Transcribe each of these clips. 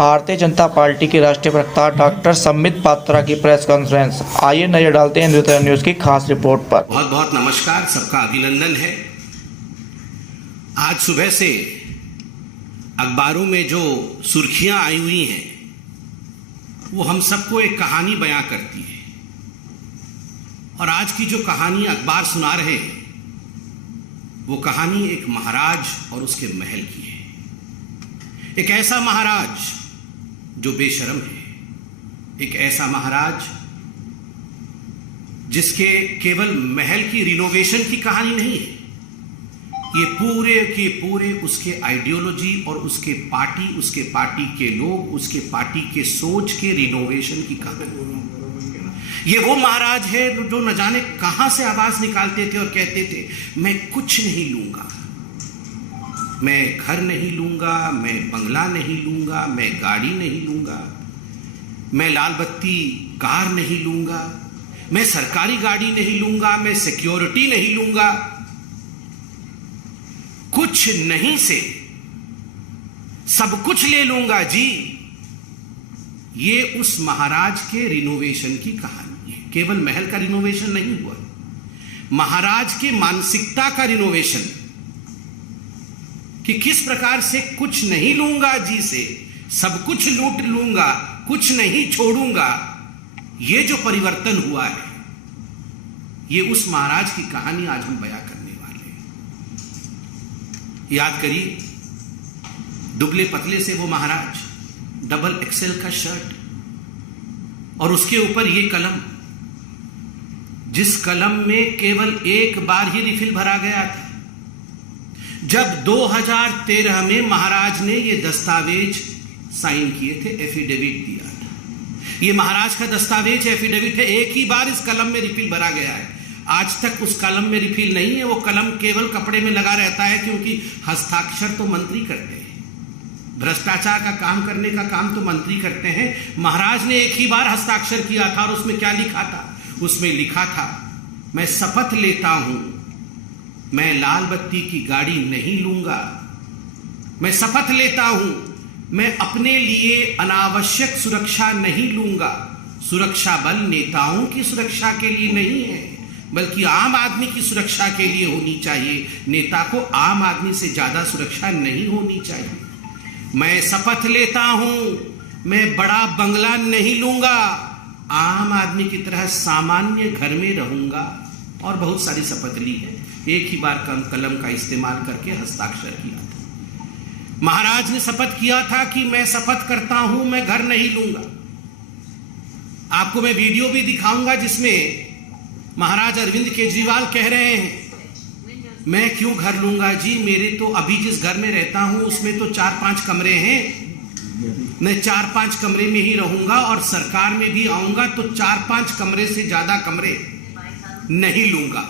Bharatiya Janata party के राष्ट्रीय प्रवक्ता डॉक्टर संबित पात्रा की प्रेस कॉन्फ्रेंस। आइए नजर डालते हैं हिंदुस्तान न्यूज की खास रिपोर्ट पर। बहुत बहुत नमस्कार, सबका अभिनंदन है। आज सुबह से अखबारों में जो सुर्खियां आई हुई हैं वो हम सबको एक कहानी बयां करती है। और आज की जो कहानी अखबार सुना रहे हैं वो कहानी एक महाराज और उसके महल की है। एक ऐसा महाराज जो बेशर्म है, एक ऐसा महाराज जिसके केवल महल की रिनोवेशन की कहानी नहीं है, ये पूरे के पूरे उसके आइडियोलॉजी और उसके पार्टी के लोग, उसके पार्टी के सोच के रिनोवेशन की कहानी। ये वो महाराज है जो न जाने कहां से आवाज निकालते थे और कहते थे, मैं कुछ नहीं लूंगा, मैं घर नहीं लूंगा, मैं बंगला नहीं लूंगा, मैं गाड़ी नहीं लूंगा, मैं लाल बत्ती कार नहीं लूंगा, मैं सरकारी गाड़ी नहीं लूंगा, मैं सिक्योरिटी नहीं लूंगा। कुछ नहीं से सब कुछ ले लूंगा जी। ये उस महाराज के रिनोवेशन की कहानी है। केवल महल का रिनोवेशन नहीं हुआ, महाराज के मानसिकता का रिनोवेशन, कि किस प्रकार से कुछ नहीं लूंगा जी से सब कुछ लूट लूंगा, कुछ नहीं छोड़ूंगा। ये जो परिवर्तन हुआ है, ये उस महाराज की कहानी आज हम बयां करने वाले हैं। याद करिए, दुबले पतले से वो महाराज, डबल एक्सेल का शर्ट और उसके ऊपर ये कलम, जिस कलम में केवल एक बार ही रिफिल भरा गया था। जब 2013 में महाराज ने ये दस्तावेज साइन किए थे, एफिडेविट दिया था। ये महाराज का दस्तावेज एफिडेविट है, एक ही बार इस कलम में रिफिल भरा गया है। आज तक उस कलम में रिफिल नहीं है। वो कलम केवल कपड़े में लगा रहता है, क्योंकि हस्ताक्षर तो मंत्री करते हैं। भ्रष्टाचार का काम करने का काम तो मंत्री करते हैं। महाराज ने एक ही बार हस्ताक्षर किया था और उसमें क्या लिखा था? उसमें लिखा था, मैं शपथ लेता हूं, मैं लाल बत्ती की गाड़ी नहीं लूंगा। मैं शपथ लेता हूं, मैं अपने लिए अनावश्यक सुरक्षा नहीं लूंगा। सुरक्षा बल नेताओं की सुरक्षा के लिए नहीं है, बल्कि आम आदमी की सुरक्षा के लिए होनी चाहिए। नेता को आम आदमी से ज्यादा सुरक्षा नहीं होनी चाहिए। मैं शपथ लेता हूं, मैं बड़ा बंगला नहीं लूंगा, आम आदमी की तरह सामान्य घर में रहूंगा। और बहुत सारी शपथ ली है। एक ही बार कलम का इस्तेमाल करके हस्ताक्षर किया था। महाराज ने शपथ किया था कि मैं शपथ करता हूं, मैं घर नहीं लूंगा। आपको मैं वीडियो भी दिखाऊंगा जिसमें महाराज अरविंद केजरीवाल कह रहे हैं, मैं क्यों घर लूंगा जी, मेरे तो अभी जिस घर में रहता हूं उसमें तो 4-5 कमरे हैं, मैं 4-5 कमरे में ही रहूंगा और सरकार में भी आऊंगा तो 4-5 कमरे से ज्यादा कमरे नहीं लूंगा।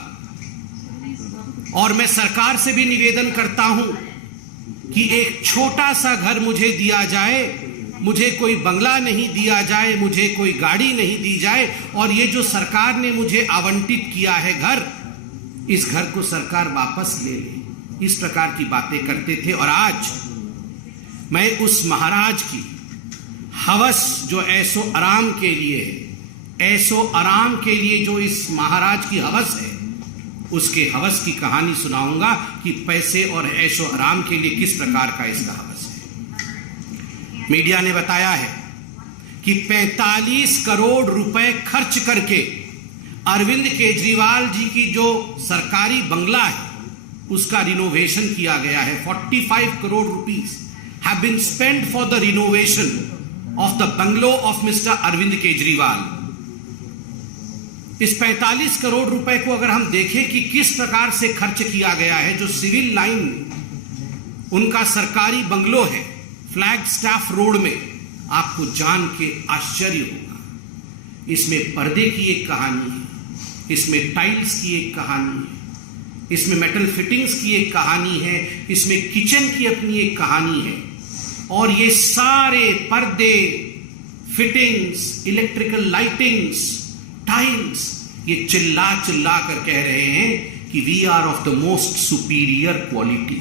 और मैं सरकार से भी निवेदन करता हूं कि एक छोटा सा घर मुझे दिया जाए, मुझे कोई बंगला नहीं दिया जाए, मुझे कोई गाड़ी नहीं दी जाए। और ये जो सरकार ने मुझे आवंटित किया है घर, इस घर को सरकार वापस ले ले। इस प्रकार की बातें करते थे। और आज मैं उस महाराज की हवस जो ऐसो आराम के लिए है, ऐसो आराम के लिए जो इस महाराज की हवस है, उसके हवस की कहानी सुनाऊंगा कि पैसे और ऐशो आराम के लिए किस प्रकार का इसका हवस है। मीडिया ने बताया है कि 45 करोड़ रुपए खर्च करके अरविंद केजरीवाल जी की जो सरकारी बंगला है उसका रिनोवेशन किया गया है। 45 crore rupees have been spent for the renovation of the bungalow of mister Arvind Kejriwal. इस 45 करोड़ रुपए को अगर हम देखें कि किस प्रकार से खर्च किया गया है, जो सिविल लाइन उनका सरकारी बंगलो है फ्लैग स्टाफ रोड में, आपको जान के आश्चर्य होगा। इसमें पर्दे की एक कहानी है, इसमें टाइल्स की एक कहानी है, इसमें मेटल फिटिंग्स की एक कहानी है, इसमें किचन की अपनी एक कहानी है। और ये सारे पर्दे, फिटिंग्स, इलेक्ट्रिकल लाइटिंग्स, टाइल्स, ये चिल्ला चिल्ला कर कह रहे हैं कि we are of the most superior quality.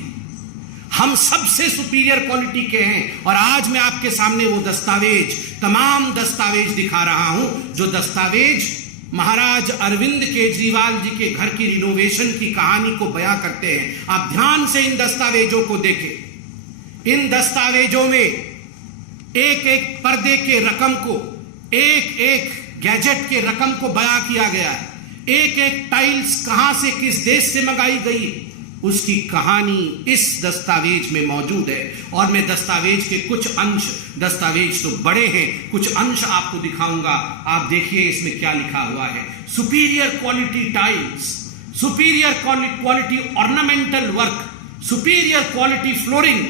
हम सबसे सुपीरियर क्वालिटी के हैं। और आज मैं आपके सामने वो दस्तावेज, तमाम दस्तावेज दिखा रहा हूं, जो दस्तावेज महाराज अरविंद केजरीवाल जी के घर की रिनोवेशन की कहानी को बयां करते हैं। आप ध्यान से इन दस्तावेजों को देखें। इन दस्तावेजों में एक एक पर्दे के रकम को, एक एक गैजेट के रकम को बयां किया गया है। एक एक टाइल्स कहां से, किस देश से मंगाई गई, उसकी कहानी इस दस्तावेज में मौजूद है। और मैं दस्तावेज के कुछ अंश, दस्तावेज तो बड़े हैं, कुछ अंश आपको दिखाऊंगा। आप देखिए इसमें क्या लिखा हुआ है। Superior quality tiles, superior quality ornamental work, superior quality flooring,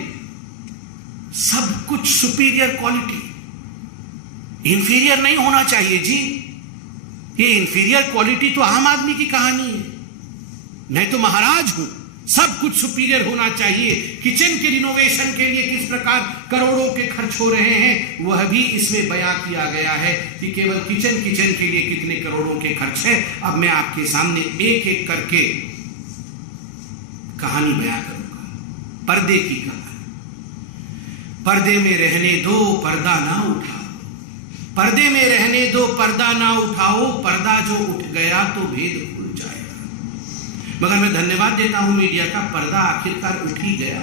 सब कुछ सुपीरियर क्वालिटी। इंफीरियर नहीं होना चाहिए जी। ये इंफीरियर क्वालिटी तो आम आदमी की कहानी है। मैं तो महाराज हूं, सब कुछ सुपीरियर होना चाहिए। किचन के रिनोवेशन के लिए किस प्रकार करोड़ों के खर्च हो रहे हैं, वह भी इसमें बयां किया गया है कि केवल किचन के लिए कितने करोड़ों के खर्च है। अब मैं आपके सामने एक एक करके कहानी बयां करूंगा। पर्दे की कहानी। पर्दे में रहने दो, पर्दा ना उठाओ। पर्दे में रहने दो, पर्दा ना उठाओ। पर्दा जो उठ गया तो भेद खुल जाएगा। मगर मैं धन्यवाद देता हूं मीडिया का, पर्दा आखिरकार उठ ही गया।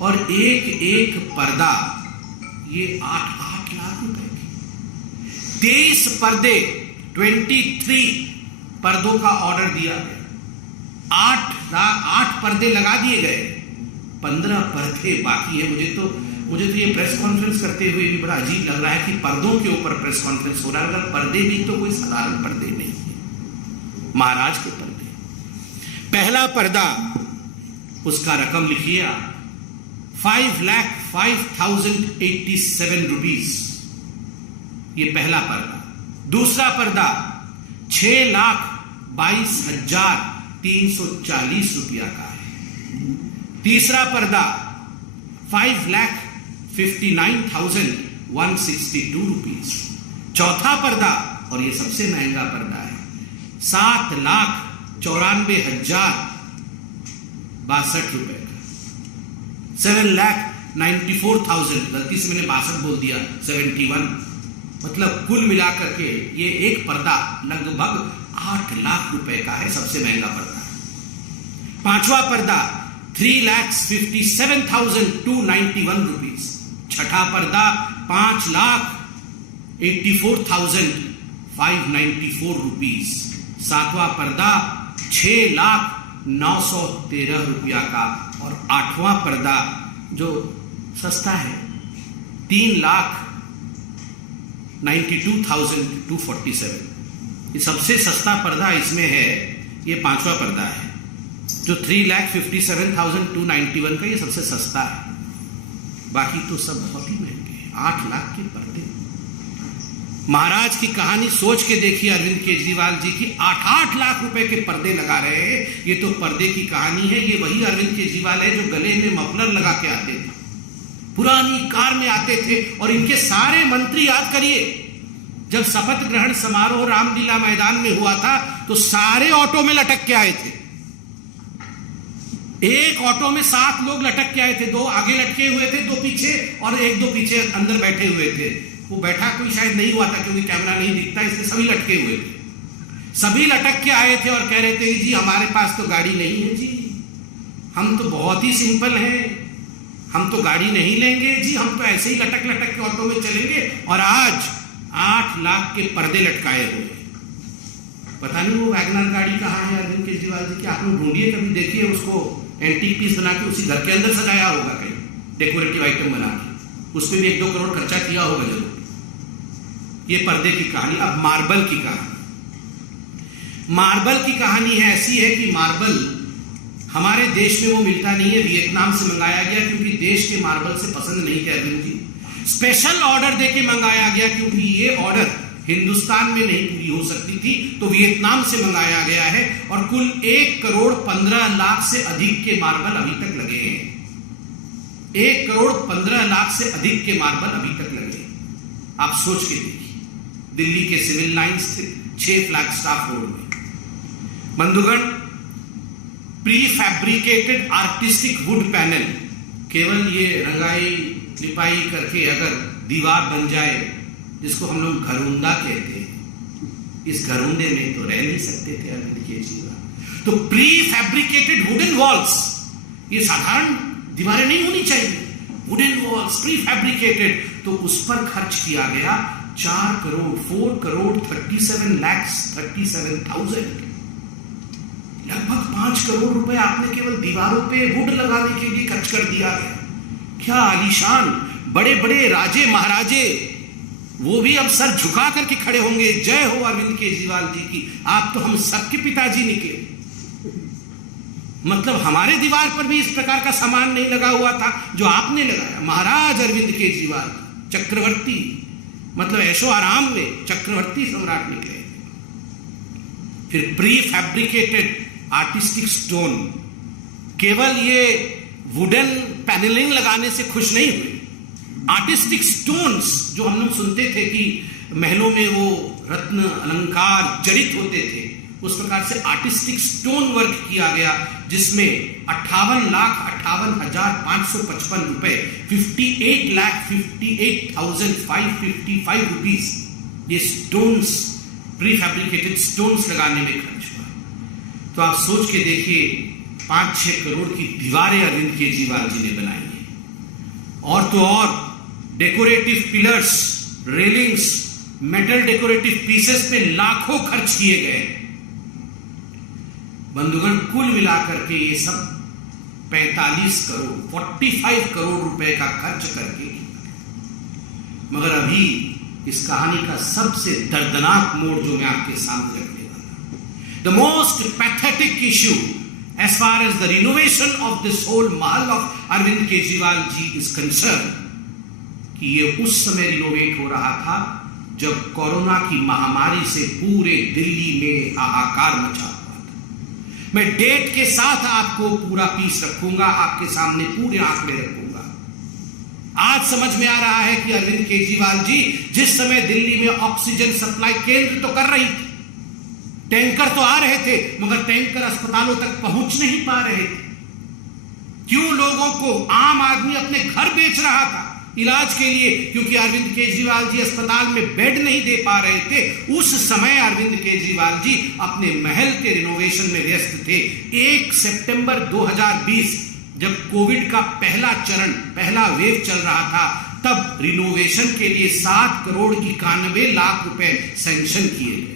और एक एक पर्दा ये 8-8 लाख रुपए की, 23 पर्दे, 23 पर्दों का ऑर्डर दिया गया। 8 पर्दे लगा दिए गए, 15 पर्दे बाकी है। मुझे तो ये प्रेस कॉन्फ्रेंस करते हुए भी बड़ा अजीब लग रहा है कि पर्दों के ऊपर प्रेस कॉन्फ्रेंस हो रहा है। अगर पर्दे भी तो कोई साधारण पर्दे नहीं है, महाराज के पर्दे। पहला पर्दा, उसका रकम लिखिए आप, 5,05,087 रुपीज, ये पहला पर्दा। दूसरा पर्दा 6,22,340 रुपया का है। तीसरा पर्दा 5,59,162 रुपीज। चौथा पर्दा, और ये सबसे महंगा पर्दा है, 7,94,062 रुपए का। 7,94,000, गलती से मैंने 62 बोल दिया, 71, मतलब कुल मिलाकर के ये एक पर्दा लगभग 8 लाख रुपए का है, सबसे महंगा पर्दा। पांचवा पर्दा 3,57,291 रुपीज। छठा पर्दा 5,84,594 रुपीज। सातवां पर्दा 6,09,13 रुपया का। और आठवां पर्दा जो सस्ता है 3,92,247। ये सबसे सस्ता पर्दा इसमें है, ये पांचवा पर्दा है जो 3,57,291 का, ये सबसे सस्ता है। बाकी तो सब बहुत ही महंगे हैं, 8 लाख के पर्दे। महाराज की कहानी सोच के देखिए, अरविंद केजरीवाल जी की 8-8 लाख रुपए के पर्दे लगा रहे हैं। ये तो पर्दे की कहानी है। ये वही अरविंद केजरीवाल है जो गले में मफलर लगा के आते थे, पुरानी कार में आते थे। और इनके सारे मंत्री, याद करिए, जब शपथ ग्रहण समारोह रामलीला मैदान में हुआ था तो सारे ऑटो में लटक के आए थे। एक ऑटो में 7 लोग लटक के आए थे, 2 आगे लटके हुए थे, 2 पीछे, और 1-2 पीछे अंदर बैठे हुए थे। वो बैठा कोई शायद नहीं हुआ था क्योंकि कैमरा नहीं दिखता, इसलिए सभी लटके हुए थे। सभी लटक के आए थे और कह रहे थे जी हमारे पास तो गाड़ी नहीं है जी, हम तो बहुत ही सिंपल हैं, हम तो गाड़ी नहीं लेंगे जी, हम तो ऐसे ही लटक लटक के ऑटो में चलेंगे। और आज 8 लाख के पर्दे लटकाए हुए। पता नहीं वो वैगनर गाड़ी कहाँ है अरविंद केजरीवाल जी की, आप लोग ढूंढिए, कभी देखिए उसको। एंटीक पीस बना के उसी घर के अंदर सजाया होगा कहीं, डेकोरेटिव आइटम बना के, उसमें भी 1-2 करोड़ खर्चा किया होगा जरूर। ये पर्दे की कहानी। अब मार्बल की कहानी। मार्बल की कहानी है ऐसी है कि मार्बल हमारे देश में वो मिलता नहीं है, वियतनाम से मंगाया गया क्योंकि देश के मार्बल से पसंद नहीं थे अरविंद जी। स्पेशल ऑर्डर देके मंगाया गया क्योंकि ये ऑर्डर हिंदुस्तान में नहीं पूरी हो सकती थी, तो वियतनाम से मंगाया गया है। और कुल 1,15,00,000 से अधिक के मार्बल अभी तक लगे हैं। 1,15,00,000 से अधिक के मार्बल अभी तक लगे हैं। आप सोच के देखिए, दिल्ली के सिविल लाइन स्थित 6 फ्लैगस्टाफ रोड में। बंधुगण, prefabricated artistic wood panel केवल ये रंगाई लिपाई करके अगर दीवार बन जाए, जिसको हम लोग घरौंदा कहते हैं, इस घरौंदे में तो रह नहीं सकते थे अरविंद केजरीवाल। तो प्री फैब्रिकेटेड वुडन वॉल्स, ये साधारण दीवारें नहीं होनी चाहिए, वुडन वॉल्स प्री फैब्रिकेटेड, तो उस पर खर्च किया गया 4 करोड़ 37,37,000, लगभग 5 करोड़ रुपए आपने केवल दीवारों पे वुड लगाने के लिए खर्च कर दिया है। क्या आलीशान बड़े बड़े राजे महाराजे, वो भी अब सर झुका करके खड़े होंगे, जय हो अरविंद केजरीवाल जी की, आप तो हम सबके पिताजी निकले। मतलब हमारे दीवार पर भी इस प्रकार का सामान नहीं लगा हुआ था जो आपने लगाया। महाराज अरविंद केजरीवाल चक्रवर्ती, मतलब ऐशो आराम में चक्रवर्ती सम्राट निकले। फिर प्री फैब्रिकेटेड आर्टिस्टिक स्टोन, केवल ये वुडन पैनलिंग लगाने से खुश नहीं हुए, आर्टिस्टिक स्टोन्स जो हम लोग सुनते थे कि महलों में वो रत्न अलंकार जड़ित होते थे, उस प्रकार से आर्टिस्टिक स्टोन वर्क किया गया, जिसमें 58,58,555 रुपए, 58,58,555 रुपीज ये स्टोन्स, प्री फैब्रिकेटेड स्टोन्स लगाने में खर्च हुआ। तो आप सोच के देखिए, 5-6 करोड़ की दीवारें अरविंद केजरीवाल जी ने बनाई है। और तो और decorative pillars, railings, metal decorative pieces पे लाखों खर्च किए गए। बंधुगण, कुल मिलाकर के ये सब 45 करोड़ रुपए का खर्च करके किया। मगर अभी इस कहानी का सबसे दर्दनाक मोड़ जो मैं आपके सामने रखने वाला, the most pathetic issue as far as the renovation of this whole mahal of Arvind Kejriwal ji is concerned, कि ये उस समय रिनोवेट हो रहा था जब कोरोना की महामारी से पूरे दिल्ली में हाहाकार मचा हुआ था। मैं डेट के साथ आपको पूरा पीस रखूंगा, आपके सामने पूरे आंकड़े रखूंगा। आज समझ में आ रहा है कि अरविंद केजरीवाल जी जिस समय दिल्ली में ऑक्सीजन सप्लाई केंद्र तो कर रही थी, टैंकर तो आ रहे थे, मगर टैंकर अस्पतालों तक पहुंच नहीं पा रहे थे। क्यों? लोगों को, आम आदमी अपने घर बेच रहा था इलाज के लिए, क्योंकि अरविंद केजरीवाल जी अस्पताल में बेड नहीं दे पा रहे थे। उस समय अरविंद केजरीवाल जी अपने महल के रिनोवेशन में व्यस्त थे। 1 सितंबर 2020 जब कोविड का पहला चरण, पहला वेव चल रहा था, तब रिनोवेशन के लिए 7 करोड़ 91 लाख रुपए सैंक्शन किए गए।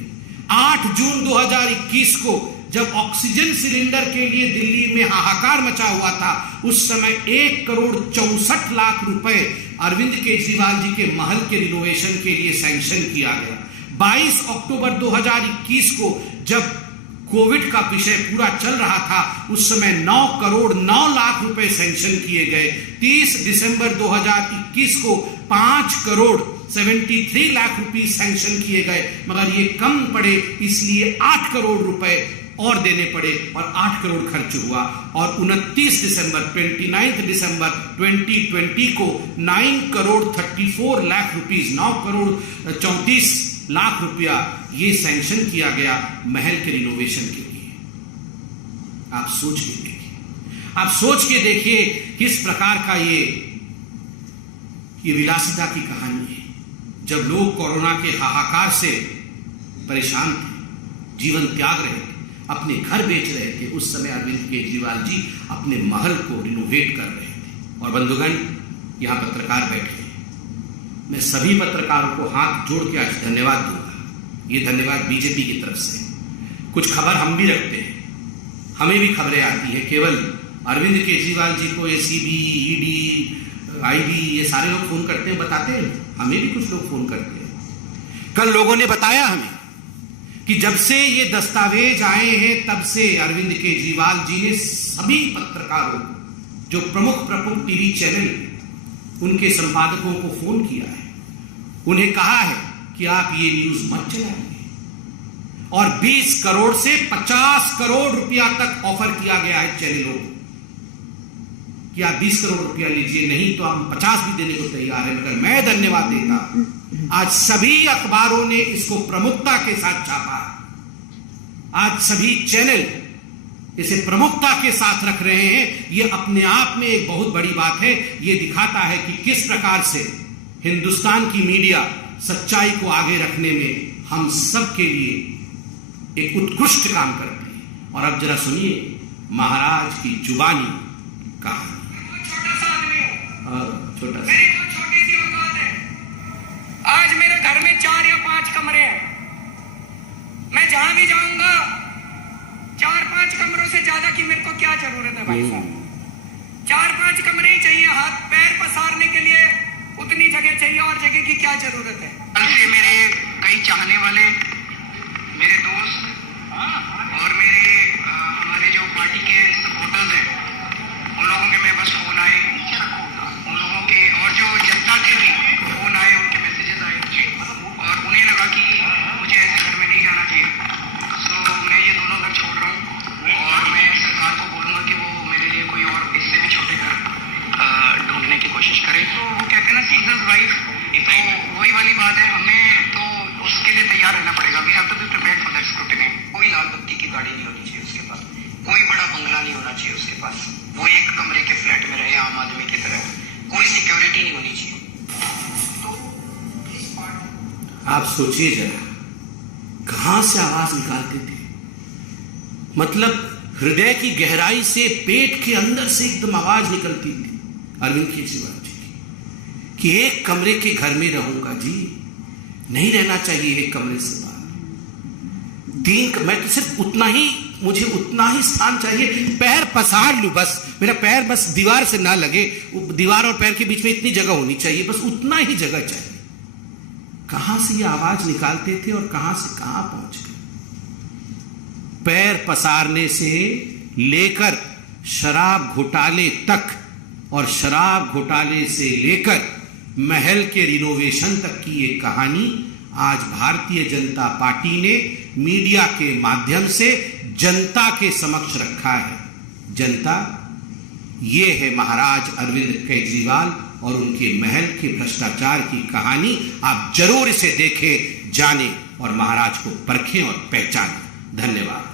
8 जून 2021 को जब ऑक्सीजन सिलेंडर के लिए दिल्ली में हाहाकार मचा हुआ था, उस समय 1 करोड़ 64 लाख रुपए अरविंद केजरीवाल जी के महल के रिनोवेशन के लिए सैंक्शन किया गया। 22 अक्टूबर 2021 को जब कोविड का विषय पूरा चल रहा था, उस समय 9 करोड़ 9 लाख रुपए सैंक्शन किए गए। 30 दिसंबर 2021 को 5 करोड़ 73 लाख रुपए सैंक्शन किए गए, मगर ये कम पड़े, इसलिए 8 करोड़ रुपए और देने पड़े और 8 करोड़ खर्च हुआ। और 29 दिसंबर 2020 को 9 करोड़ 34 लाख रुपीस, 9 करोड़ 34 लाख रुपया ये सैंक्शन किया गया महल के रिनोवेशन के लिए। आप सोच के देखिए, आप सोच के देखिए किस प्रकार का ये विलासिता की कहानी है। जब लोग कोरोना के हाहाकार से परेशान थे, जीवन त्याग रहे थे, अपने घर बेच रहे थे, उस समय अरविंद केजरीवाल जी अपने महल को रिनोवेट कर रहे थे। और बंधुगण, यहां पत्रकार बैठे हैं, मैं सभी पत्रकारों को हाथ जोड़ के आज धन्यवाद दूंगा। ये धन्यवाद बीजेपी की तरफ से। कुछ खबर हम भी रखते हैं, हमें भी खबरें आती है। केवल अरविंद केजरीवाल जी को एसीबी, ईडी, आईबी ये सारे लोग फोन करते हैं, बताते हैं, हमें भी कुछ लोग फोन करते हैं। कल लोगों ने बताया हमें कि जब से ये दस्तावेज आए हैं, तब से अरविंद केजरीवाल जी ने सभी पत्रकारों को, जो प्रमुख टीवी चैनल, उनके संपादकों को फोन किया है, उन्हें कहा है कि आप ये न्यूज मत चलाइए। और 20 करोड़ से 50 करोड़ रुपया तक ऑफर किया गया है चैनलों को कि आप 20 करोड़ रुपया लीजिए, नहीं तो हम 50 भी देने को तैयार है। मगर मैं धन्यवाद देता हूं, आज सभी अखबारों ने इसको प्रमुखता के साथ छापा। आज सभी चैनल इसे प्रमुखता के साथ रख रहे हैं, ये अपने आप में एक बहुत बड़ी बात है। ये दिखाता है कि किस प्रकार से हिंदुस्तान की मीडिया सच्चाई को आगे रखने में हम सब के लिए एक उत्कृष्ट काम करती है। और अब जरा सुनिए महाराज की जुबानी कहानी। छोटा सा आदमी हूं, छोटा सा, मेरी बहुत छोटी सी औकात है। आज मेरे घर में 4 या 5 कमरे हैं। मैं जहां भी जाऊंगा 4-5 कमरों से ज्यादा की मेरे को क्या जरूरत है भाई साहब। 4-5 कमरे ही चाहिए, हाथ पैर पसारने के लिए उतनी जगह चाहिए, और जगह की क्या जरूरत है। कल से मेरे कई चाहने वाले, मेरे दोस्त और मेरे हमारे जो पार्टी के सपोर्टर्स हैं, उन लोगों के मेरे पास फोन आए, उन लोगों के और जो जनता के भी फोन आए, उनके मैसेजेस आए, और उन्हें लगा कि मुझे ऐसे घर में नहीं जाना चाहिए। सो मैं ये दोनों घर छोड़ रहा हूँ और मैं सरकार को बोलूँगा कि वो मेरे लिए कोई और इससे भी छोटे घर ढूंढने की कोशिश करे। तो वो कहते हैं ना सीजन्स वाइज, तो वही वाली बात है, हमें तो उसके लिए तैयार रहना पड़ेगा। We have to be prepared for that scrutiny. कोई लाल बत्ती की गाड़ी नहीं होनी चाहिए उसके पास, कोई बड़ा बंगला नहीं होना चाहिए उसके पास, वो एक कमरे के फ्लैट में रहे आम आदमी की तरह, कोई सिक्योरिटी नहीं होनी चाहिए। आप सोचिए जरा कहां से आवाज निकालते थे। मतलब हृदय की गहराई से, पेट के अंदर से एकदम आवाज निकलती थी अरविंद केजरीवाल जी की कि एक कमरे के घर में रहूंगा जी, नहीं रहना चाहिए एक कमरे से बाहर। मैं तो सिर्फ उतना ही, मुझे उतना ही स्थान चाहिए, पैर पसार लूं बस, मेरा पैर बस दीवार से ना लगे, दीवार और पैर के बीच में इतनी जगह होनी चाहिए, बस उतना ही जगह चाहिए। कहां से ये आवाज निकालते थे और कहां से कहां पहुंच गए। पैर पसारने से लेकर शराब घोटाले तक, और शराब घोटाले से लेकर महल के रिनोवेशन तक की एक कहानी आज भारतीय जनता पार्टी ने मीडिया के माध्यम से जनता के समक्ष रखा है। जनता, ये है महाराज अरविंद केजरीवाल और उनके महल के भ्रष्टाचार की कहानी। आप जरूर इसे देखें, जानें और महाराज को परखें और पहचानें। धन्यवाद।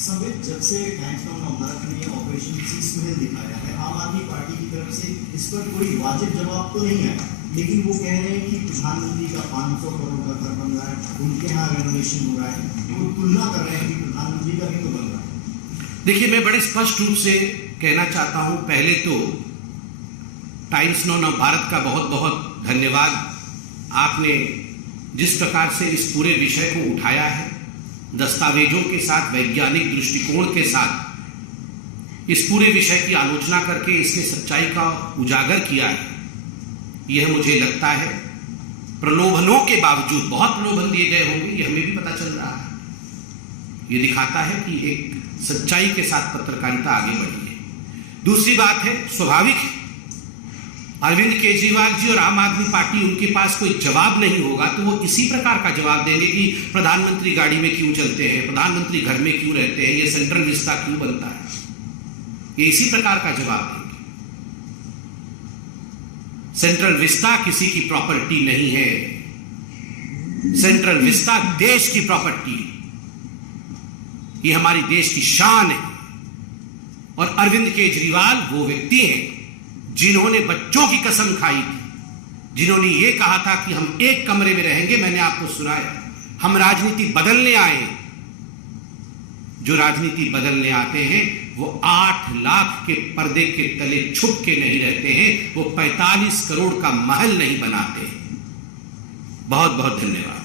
समित, जब से टाइम्स नाउ नवभारत ने ऑपरेशन शीश महल दिखाया है, आम आदमी पार्टी की तरफ से इस पर कोई वाजिब जवाब तो नहीं आया, लेकिन वो कह रहे हैं कि प्रधानमंत्री का 500 करोड़ का घर बन रहा है, उनके यहाँ रेनोवेशन हो रहा है, वो तुलना कर रहे हैं कि प्रधानमंत्री का भी तो बन रहा है। देखिए, मैं बड़े स्पष्ट रूप से कहना चाहता हूं, पहले तो टाइम्स नाउ नवभारत का बहुत बहुत धन्यवाद। आपने जिस प्रकार से इस पूरे विषय को उठाया है, दस्तावेजों के साथ, वैज्ञानिक दृष्टिकोण के साथ इस पूरे विषय की आलोचना करके इसके सच्चाई का उजागर किया है, यह मुझे लगता है प्रलोभनों के बावजूद, बहुत प्रलोभन दिए गए होंगे, यह हमें भी पता चल रहा है, यह दिखाता है कि एक सच्चाई के साथ पत्रकारिता आगे बढ़ी है। दूसरी बात है, स्वाभाविक है, अरविंद केजरीवाल जी और आम आदमी पार्टी, उनके पास कोई जवाब नहीं होगा तो वो इसी प्रकार का जवाब देंगे कि प्रधानमंत्री गाड़ी में क्यों चलते हैं, प्रधानमंत्री घर में क्यों रहते हैं, ये सेंट्रल विस्ता क्यों बनता है, ये इसी प्रकार का जवाब देंगे। सेंट्रल विस्ता किसी की प्रॉपर्टी नहीं है, सेंट्रल विस्ता देश की प्रॉपर्टी है, ये हमारी देश की शान है। और अरविंद केजरीवाल वो व्यक्ति हैं जिन्होंने बच्चों की कसम खाई थी, जिन्होंने ये कहा था कि हम एक कमरे में रहेंगे। मैंने आपको सुनाया, हम राजनीति बदलने आए, जो राजनीति बदलने आते हैं वो 8 लाख के पर्दे के तले छुप के नहीं रहते हैं, वो 45 करोड़ का महल नहीं बनाते हैं। बहुत बहुत धन्यवाद।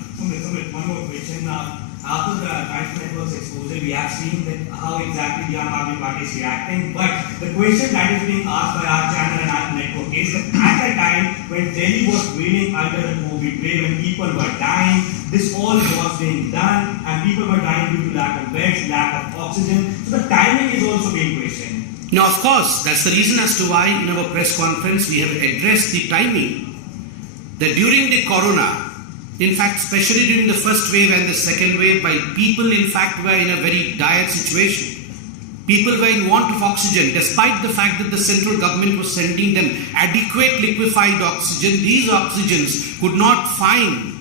After the Times Network's exposure, we have seen that how exactly the Aam Aadmi Party is reacting. But the question that is being asked by our channel and our network is that at the time when Delhi was reeling under the COVID wave, when people were dying, this all was being done, and people were dying due to lack of beds, lack of oxygen. So the timing is also being questioned. Now, of course, that's the reason as to why in our press conference we have addressed the timing. That during the corona, in fact, especially during the first wave and the second wave, while people in fact were in a very dire situation, people were in want of oxygen, despite the fact that the central government was sending them adequate liquefied oxygen, these oxygens could not find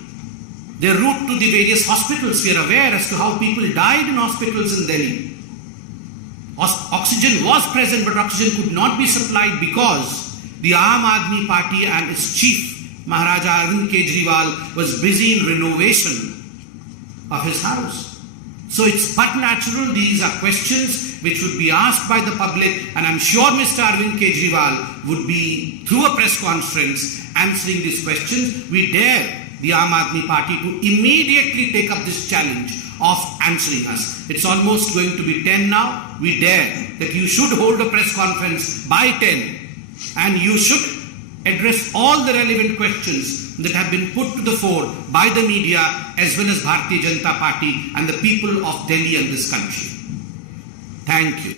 their route to the various hospitals. We are aware as to how people died in hospitals in Delhi. Oxygen was present, but oxygen could not be supplied because the Aam Aadmi Party and its chief, Maharaja Arvind Kejriwal, was busy in renovation of his house. So it's but natural these are questions which would be asked by the public, and I'm sure Mr. Arvind Kejriwal would be, through a press conference, answering these questions. We dare the Aam Aadmi Party to immediately take up this challenge of answering us. It's almost going to be 10 now. We dare that you should hold a press conference by 10 and you should address all the relevant questions that have been put to the fore by the media as well as Bharatiya Janata Party and the people of Delhi and this country. Thank you.